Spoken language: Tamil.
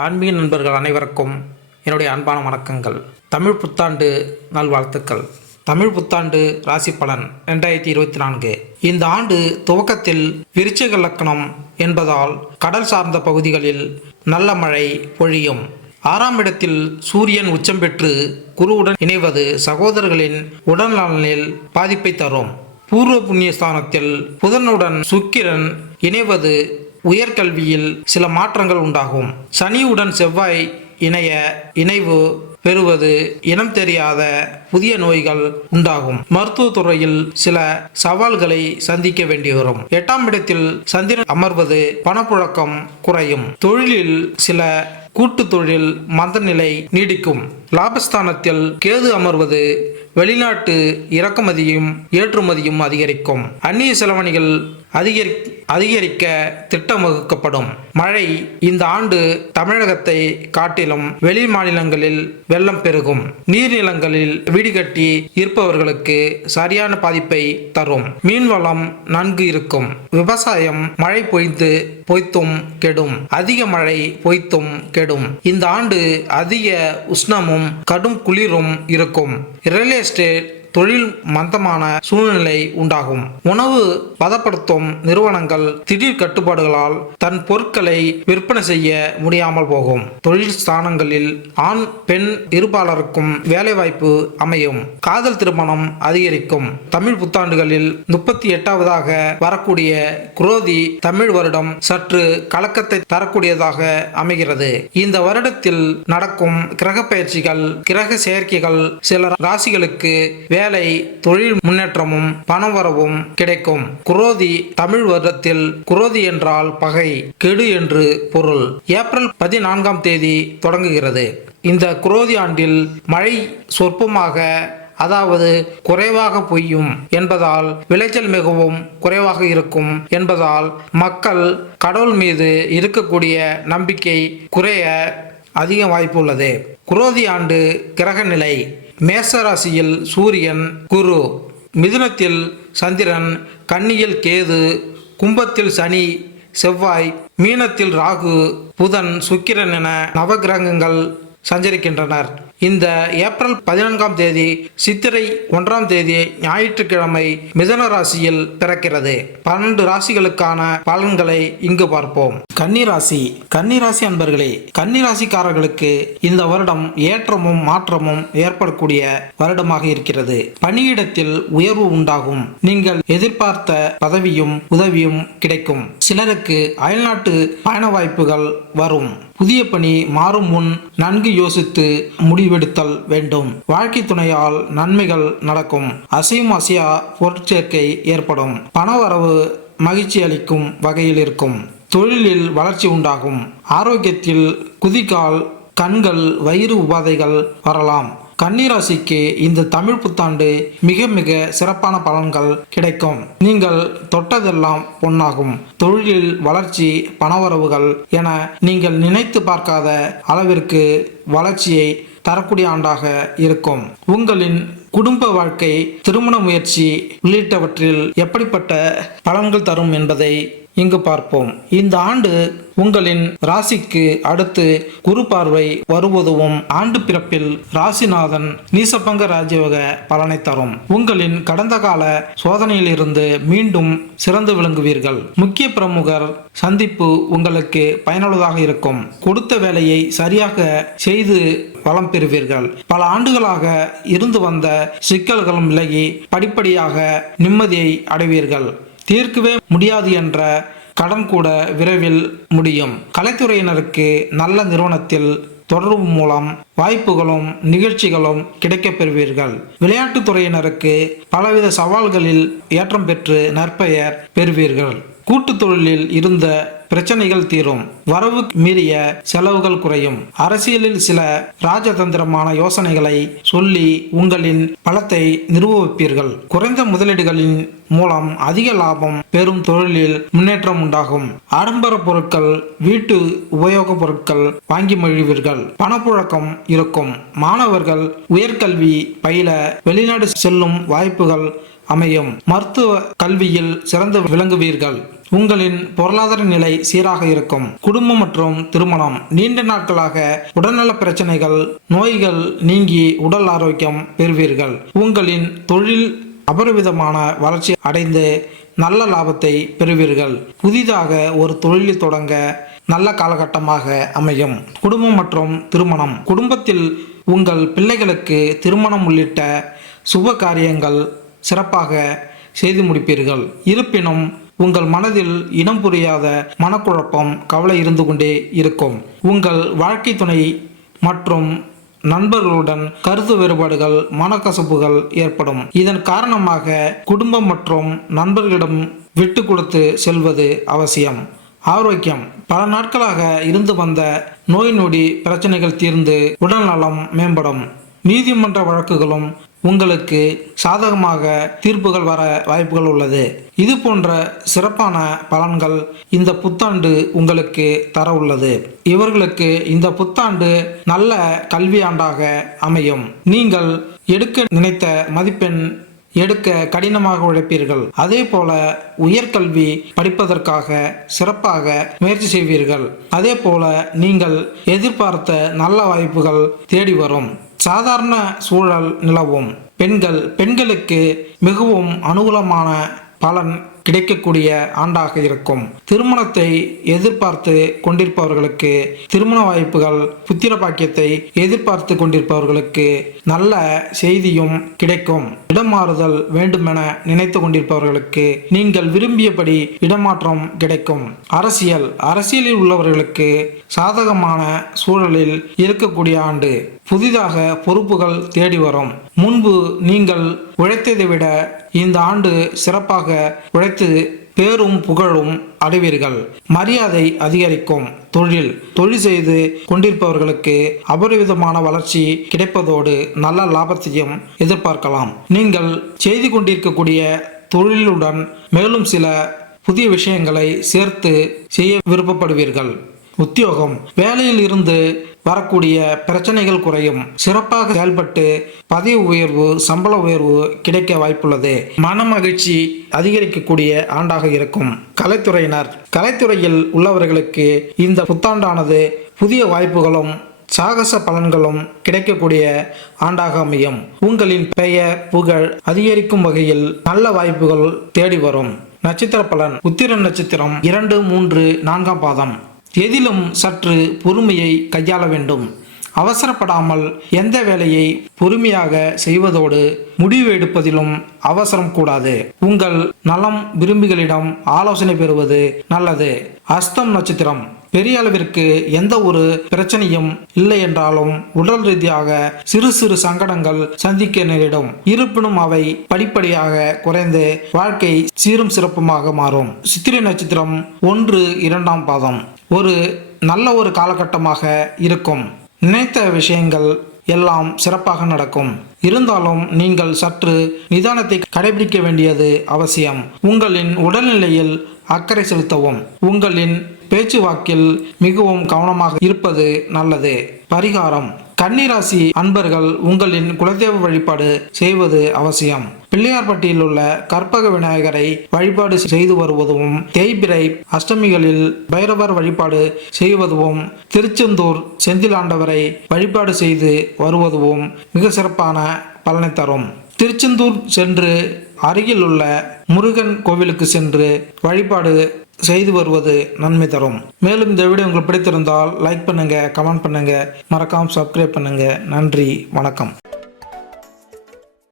ஆன்மீக நண்பர்கள் அனைவருக்கும் என்னுடைய அன்பான வணக்கங்கள். தமிழ் புத்தாண்டு நல்வாழ்த்துக்கள். தமிழ் புத்தாண்டு ராசி பலன் ரெண்டாயிரத்தி இருபத்தி நான்கு. இந்த ஆண்டு துவக்கத்தில் விருச்சிக லக்கணம் என்பதால் கடல் சார்ந்த பகுதிகளில் நல்ல மழை பொழியும். ஆறாம் இடத்தில் சூரியன் உச்சம் பெற்று குருவுடன் இணைவது சகோதரர்களின் உடல்நலனில் பாதிப்பை தரும். பூர்வ புண்ணிய ஸ்தானத்தில் புதனுடன் சுக்கிரன் இணைவது உயர்கல்வியில் சில மாற்றங்கள் உண்டாகும். சனியுடன் செவ்வாய் இணைய இணைவு பெறுவது இனம் தெரியாத புதிய நோய்கள் உண்டாகும். மருத்துவ துறையில் சில சவால்களை சந்திக்க வேண்டி வரும். எட்டாம் இடத்தில் சந்திரன் அமர்வது பணப்புழக்கம் குறையும். தொழிலில் சில கூட்டு தொழில் மந்தநிலை நீடிக்கும். லாபஸ்தானத்தில் கேது அமர்வது வெளிநாட்டு இறக்குமதியும் ஏற்றுமதியும் அதிகரிக்கும். அந்நிய செலவணிகள் அதிகரி அதிகரிக்க திட்டம் வகுக்கப்படும் மழை இந்த ஆண்டு தமிழகத்தை காட்டிலும் வெளி மாநிலங்களில் வெள்ளம் பெருகும். நீர்நிலங்களில் வீடு கட்டி இருப்பவர்களுக்கு சரியான பாதிப்பை தரும். மீன்வளம் நன்கு இருக்கும். விவசாயம் மழை பொய்த்து பொய்த்தும் கெடும். அதிக மழை பொய்த்தும் கெடும். இந்த ஆண்டு அதிக உஷ்ணமும் கடும் குளிரும் இருக்கும். ரியல் எஸ்டேட் தொழில் மந்தமான சூழ்நிலை உண்டாகும். உணவு பதப்படுத்தும் நிறுவனங்கள் திடீர் கட்டுப்பாடுகளால் தன் பொருட்களை விற்பனை செய்ய முடியாமல் போகும். தொழில் ஸ்தானங்களில் ஆண் பெண் இருபாலருக்கும் வேலைவாய்ப்பு அமையும். காதல் திருமணம் அதிகரிக்கும். தமிழ் புத்தாண்டுகளில் முப்பத்தி எட்டாவதாக வரக்கூடிய குரோதி தமிழ் வருடம் சற்று கலக்கத்தை தரக்கூடியதாக அமைகிறது. இந்த வருடத்தில் நடக்கும் கிரக பயிற்சிகள் கிரக செயற்கைகள் சில ராசிகளுக்கு வேலை தொழில் முன்னேற்றமும் பணவரவும் கிடைக்கும். குரோதி தமிழ் வருடத்தில் குரோதி என்றால் பகை கெடு என்று பொருள். ஏப்ரல் பதினான்காம் தேதி தொடங்குகிறது. இந்த குரோதி ஆண்டில் மழை சொற்பமாக அதாவது குறைவாக பொய்யும் என்பதால் விளைச்சல் மிகவும் குறைவாக இருக்கும் என்பதால் மக்கள் கடவுள் மீது இருக்கக்கூடிய நம்பிக்கை குறைய அதிக வாய்ப்பு உள்ளது. குரோதி ஆண்டு கிரக நிலை மேசராசியில் சூரியன் குரு. மிதுனத்தில் சந்திரன் கன்னியில் கேது கும்பத்தில் சனி செவ்வாய் மீனத்தில் ராகு புதன் சுக்கிரன் என நவகிரகங்கள் சஞ்சரிக்கின்றனர். இந்த ஏப்ரல் பதினான்காம் தேதி சித்திரை ஒன்றாம் தேதி ஞாயிற்றுக்கிழமை மிதன ராசியில் பிறக்கிறது. பன்னெண்டு ராசிகளுக்கான பலன்களை இங்கு பார்ப்போம். கன்னிராசி கன்னிராசி அன்பர்களே கன்னிராசிக்காரர்களுக்கு இந்த வருடம் ஏற்றமும் மாற்றமும் ஏற்படக்கூடிய வருடமாக இருக்கிறது. பணியிடத்தில் உயர்வு உண்டாகும். நீங்கள் எதிர்பார்த்த பதவியும் உதவியும் கிடைக்கும். சிலருக்கு அயல்நாட்டு பயண வாய்ப்புகள் வரும். புதிய பணி மாறும் முன் நன்கு யோசித்து முடிவெடுத்தல் வேண்டும். வாழ்க்கை துணையால் நன்மைகள் நடக்கும். அசையும் அசையா பொருட்சேர்க்கை ஏற்படும். பணவரவு மகிழ்ச்சி அளிக்கும் வகையில் இருக்கும். தொழிலில் வளர்ச்சி உண்டாகும். ஆரோக்கியத்தில் குதிகால் கண்கள் வயிறு உபாதைகள் வரலாம். கன்னிராசிக்கு இந்த தமிழ் புத்தாண்டு மிக மிக சிறப்பான பலன்கள் கிடைக்கும். நீங்கள் தொட்டதெல்லாம் பொன்னாகும். தொழிலில் வளர்ச்சி பணவரவுகள் என நீங்கள் நினைத்து பார்க்காத அளவிற்கு வளர்ச்சியை தரக்கூடிய ஆண்டாக இருக்கும். உங்களின் குடும்ப வாழ்க்கை திருமண முயற்சி உள்ளிட்டவற்றில் எப்படிப்பட்ட பலன்கள் தரும் என்பதை இங்கு பார்ப்போம். இந்த ஆண்டு உங்களின் ராசிக்கு அடுத்து குரு பார்வை வருவதும் ஆண்டு பிறப்பில் ராசிநாதன் நீசபங்க ராஜயோக பலனை தரும். உங்களின் கடந்த கால சோதனையிலிருந்து மீண்டும் சிறந்து விளங்குவீர்கள். முக்கிய பிரமுகர் சந்திப்பு உங்களுக்கு பயனுள்ளதாக இருக்கும். கொடுத்த வேலையை சரியாக செய்து பலம் பெறுவீர்கள். பல ஆண்டுகளாக இருந்து வந்த சிக்கல்களும் விலகி படிப்படியாக நிம்மதியை அடைவீர்கள். தீர்க்கவே முடியாது என்ற கடன் கூட விரைவில் முடியும். கலைத்துறையினருக்கு நல்ல நிறுவனத்தில் தொடர்பு மூலம் வாய்ப்புகளும் நிகழ்ச்சிகளும் கிடைக்கப் பெறுவீர்கள் விளையாட்டுத் துறையினருக்கு பலவித சவால்களில் ஏற்றம் பெற்று நற்பெயர் பெறுவீர்கள். கூட்டுத் தொழிலில் இருந்த பிரச்சனைகள் தீரும். வரவு மீறிய செலவுகள் குறையும். அரசியலில் சில ராஜதந்திரமான யோசனைகளை சொல்லி உங்களின் பலத்தை நிரூபிப்பீர்கள் குறைந்த முதலீடுகளின் மூலம் அதிக லாபம் பெறும் தொழிலில் முன்னேற்றம் உண்டாகும். ஆடம்பர பொருட்கள் வீட்டு உபயோகப் பொருட்கள் வாங்கி மகிழ்வீர்கள். பணப்புழக்கம் இருக்கும். மாணவர்கள் உயர்கல்வி பயில வெளிநாடு செல்லும் வாய்ப்புகள் அமையும். மருத்துவ கல்வியில் சிறந்து விளங்குவீர்கள். உங்களின் பொருளாதார நிலை சீராக இருக்கும். குடும்பம் மற்றும் திருமணம். நீண்ட நாட்களாக உடல்நல பிரச்சனைகள் நோய்கள் நீங்கி உடல் ஆரோக்கியம் பெறுவீர்கள். உங்களின் தொழில் அபரிவிதமான வளர்ச்சி அடைந்து நல்ல லாபத்தை பெறுவீர்கள். புதிதாக ஒரு தொழில் தொடங்க நல்ல காலகட்டமாக அமையும். குடும்பம் மற்றும் திருமணம். குடும்பத்தில் உங்கள் பிள்ளைகளுக்கு திருமணம் உள்ளிட்ட சுப காரியங்கள் சிறப்பாக செய்து முடிப்பீர்கள். இருப்பினும் உங்கள் மனதில் இனம் புரியாத மனக்குழப்பம் கவலை இருந்து கொண்டே இருக்கும். உங்கள் வாழ்க்கை துணை மற்றும் நண்பர்களுடன் கருத்து வேறுபாடுகள் மனக்கசப்புகள் ஏற்படும். இதன் காரணமாக குடும்பம் மற்றும் நண்பர்களிடம் விட்டு கொடுத்து செல்வது அவசியம். ஆரோக்கியம். பல நாட்களாக இருந்து வந்த நோய் நொடி பிரச்சனைகள் தீர்ந்து உடல்நலம் மேம்படும். நீதிமன்ற வழக்குகளும் உங்களுக்கு சாதகமாக தீர்ப்புகள் வர வாய்ப்புகள் உள்ளது. இது போன்ற சிறப்பான பலன்கள் இந்த புத்தாண்டு உங்களுக்கு தர உள்ளது. இவர்களுக்கு இந்த புத்தாண்டு நல்ல கல்வி ஆண்டாக அமையும். நீங்கள் எடுக்க நினைத்த மதிப்பெண் எடுக்க கடினமாக உழைப்பீர்கள். அதே போல உயர்கல்வி படிப்பதற்காக சிறப்பாக முயற்சி செய்வீர்கள். அதே போல நீங்கள் எதிர்பார்த்த நல்ல வாய்ப்புகள் தேடி வரும். சாதாரண சூழல் நிலவும். பெண்கள் பெண்களுக்கு மிகவும் அனுகூலமான பலன் கிடைக்கக்கூடிய ஆண்டாக இருக்கும். திருமணத்தை எதிர்பார்த்து கொண்டிருப்பவர்களுக்கு திருமண வாய்ப்புகள் புத்திர பாக்கியத்தை எதிர்பார்த்து கொண்டிருப்பவர்களுக்கு நல்ல செய்தியும் கிடைக்கும். இடமாறுதல் வேண்டுமென நினைத்து கொண்டிருப்பவர்களுக்கு நீங்கள் விரும்பியபடி இடமாற்றம் கிடைக்கும். அரசியல். அரசியலில் உள்ளவர்களுக்கு சாதகமான சூழலில் இருக்கக்கூடிய ஆண்டு. புதிதாக பொறுப்புகள் தேடி வரும். முன்பு நீங்கள் உழைத்ததை விட இந்த ஆண்டு சிறப்பாக உழைத்து பேரும் புகழும் அடைவீர்கள். மரியாதை அதிகரிக்கும். தொழில் தொழில் செய்து கொண்டிருப்பவர்களுக்கு அபரிவிதமான வளர்ச்சி கிடைப்பதோடு நல்ல லாபத்தையும் எதிர்பார்க்கலாம். நீங்கள் செய்து கொண்டிருக்கக்கூடிய தொழிலுடன் மேலும் சில புதிய விஷயங்களை சேர்த்து செய்ய விருப்பப்படுவீர்கள். உத்தியோகம். வேலையில் இருந்து வரக்கூடிய பிரச்சனைகள் குறையும். சிறப்பாக செயல்பட்டு பதவி உயர்வு சம்பள உயர்வு கிடைக்க வாய்ப்புள்ளது. மன மகிழ்ச்சி அதிகரிக்கக்கூடிய ஆண்டாக இருக்கும். கலைத்துறையினர் கலைத்துறையில் உள்ளவர்களுக்கு இந்த புத்தாண்டானது புதிய வாய்ப்புகளும் சாகச பலன்களும் கிடைக்கக்கூடிய ஆண்டாக அமையும். உங்களின் பெயர் புகழ் அதிகரிக்கும் வகையில் நல்ல வாய்ப்புகள் தேடி வரும். நட்சத்திர பலன் உத்திர நட்சத்திரம் இரண்டு மூன்று நான்காம் பாதம். எதிலும் சற்று பொறுமையை கையாள வேண்டும். அவசரப்படாமல் எந்த வேலையை பொறுமையாக செய்வதோடு முடிவு எடுப்பதிலும் அவசரம் கூடாது. உங்கள் நலம் விரும்பிகளிடம் ஆலோசனை பெறுவது நல்லது. அஸ்தம் நட்சத்திரம் பெரிய அளவிற்கு எந்த ஒரு பிரச்சனையும் இல்லை என்றாலும் உடல் ரீதியாக சிறு சிறு சங்கடங்கள் சந்திக்க நேரிடும். இருப்பினும் அவை படிப்படியாக குறைந்து வாழ்க்கை சீரும் சிறப்புமாக மாறும். சித்திரை நட்சத்திரம் ஒன்று இரண்டாம் பாதம். ஒரு நல்ல ஒரு காலகட்டமாக இருக்கும். நினைத்த விஷயங்கள் எல்லாம் சிறப்பாக நடக்கும். இருந்தாலும் நீங்கள் சற்று நிதானத்தை கடைபிடிக்க வேண்டியது அவசியம். உங்களின் உடல்நிலையில் அக்கறை செலுத்தவும். உங்களின் பேச்சுவாக்கில் மிகவும் கவனமாக இருப்பது நல்லது. பரிகாரம். கன்னிராசி அன்பர்கள் உங்களின் குலதெய்வ வழிபாடு செய்வது அவசியம். பிள்ளையார்பட்டியில் உள்ள கற்பக விநாயகரை வழிபாடு செய்து வருவதும் தேய்பிரை அஷ்டமிகளில் பைரவர் வழிபாடு செய்வதும் திருச்செந்தூர் செந்திலாண்டவரை வழிபாடு செய்து வருவதும் மிக சிறப்பான பலனை தரும். திருச்செந்தூர் சென்று அருகில் உள்ள முருகன் கோவிலுக்கு சென்று வழிபாடு செய்து வருவது நன்மை தரும். மேலும் இந்த வீடியோ உங்களுக்கு பிடித்திருந்தால் லைக் பண்ணுங்க கமெண்ட் பண்ணுங்க மறக்காம சப்ஸ்கிரைப் பண்ணுங்க. நன்றி வணக்கம்.